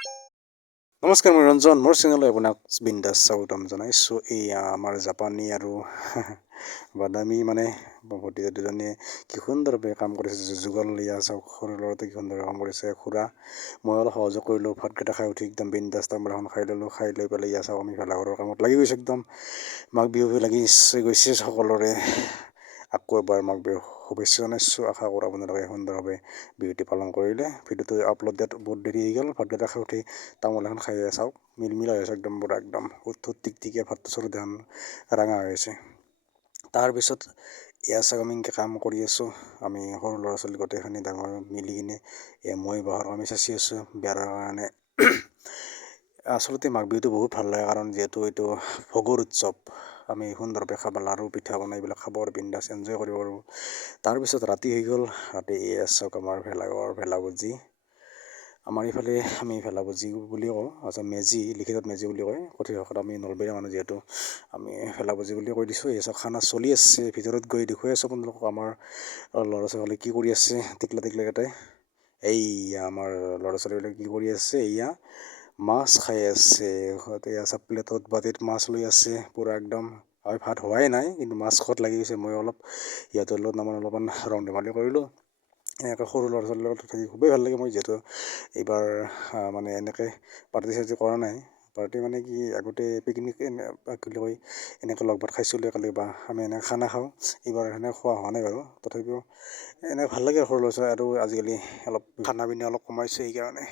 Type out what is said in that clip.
নমস্কাৰ, মই ৰঞ্জন। মোৰ চেনেললৈ আপোনাক বিন্দাছ স্বাগতম জনাইছোঁ। এয়া আমাৰ জাপানী আৰু বাদামী ভতিজা দুজনীয়ে কি সুন্দৰভাৱে কাম কৰিছে। যুগল এয়া চাওক, সৰু ল'ৰাটোৱে কি সুন্দৰভাৱে কাম কৰিছে। খুৰা মই অলপ সহযোগ কৰিলোঁ। ভাতকেইটা খাই উঠি একদম বিন্দাছ তামোল এখন খাই ল'লোঁ। খাই লৈ পেলাই এয়া চাওক, আমি ভেলাঘৰৰ কামত লাগি গৈছোঁ। একদম মাঘ বিহু লাগি গৈছে সকলোৰে। আকৌ এবাৰ মাঘ বিহুৰ শুভেচ্ছা জনাইছোঁ। আশা কৰোঁ আপোনালোকে সুন্দৰভাৱে বিহুটি পালন কৰিলে। ভিডিঅ'টো আপলোড দিয়াত বহুত দেৰি হৈ গ'ল। ভাতকেইটা খাই উঠি তামোল এখন খাই চাওক, মিলমিলা হৈ আছে একদম পুৰা একদম টিকটিকিয়া ভাতটো চৰুত এখন ৰঙা হৈ আছে। তাৰপিছত এয়া চাওক, আমি এনেকৈ কাম কৰি আছোঁ। আমি সৰু ল'ৰা ছোৱালী গোটেইখিনি ডাঙৰ মিলি কিনে মই বাঁহৰ কামি চাচি আছোঁ বেৰাৰ কাৰণে। আচলতে মাঘ বিহুটো বহুত ভাল লাগে, কাৰণ যিহেতু এইটো ভোগৰ উৎসৱ। আমি সুন্দৰভাৱে খাব, লাড়ু পিঠা বনাই এইবিলাক খাব পাৰোঁ, বিন্দাছ এনজয় কৰিব পাৰোঁ। তাৰপিছত ৰাতি হৈ গ'ল। ৰাতি এয়া চাওক, আমাৰ ভেলাভূজি। আমাৰ ইফালে আমি ভেলাভূজি বুলি কওঁ, মেজি, লিখিতত মেজি বুলি কয়। কথিত ভাষাত আমি নলবৰীয়া মানুহ যিহেতু আমি ভেলাভূজি বুলি কৈ দিছোঁ। এই চব খানা চলি আছে। ভিতৰত গৈ দেখুৱাই আছোঁ আপোনালোকক আমাৰ ল'ৰা ছোৱালী কি কৰি আছে। টিকলাকেইটাই এইয়া আমাৰ ল'ৰা ছোৱালীবিলাক কি কৰি আছে, এয়া মাছ খাই আছে। এয়া চব প্লেটত বাতিত মাছ লৈ আছে পূৰা একদম। ভাত হোৱাই নাই, কিন্তু মাছ খোৱাত লাগি গৈছে। মই অলপ সিহঁতৰ লগত অলপমান ৰং ধেমালি কৰিলোঁ। এনেকৈ সৰু ল'ৰা ছোৱালীৰ লগত থাকি খুবেই ভাল লাগে। মই যিহেতু এইবাৰ এনেকৈ পাৰ্টি চাৰ্টি কৰা নাই। পাৰ্টি কি, আগতে পিকনিক কি কয় এনেকৈ লগ ভাত খাইছিলোঁ একেলগে, বা আমি এনেকৈ খানা খাওঁ। এইবাৰ সেনেকৈ খোৱা হোৱা নাই বাৰু। তথাপিও এনেকৈ ভাল লাগে সৰু ল'ৰা ছোৱালী। আৰু আজিকালি অলপ খানা পিনা অলপ কমাইছোঁ সেইকাৰণে।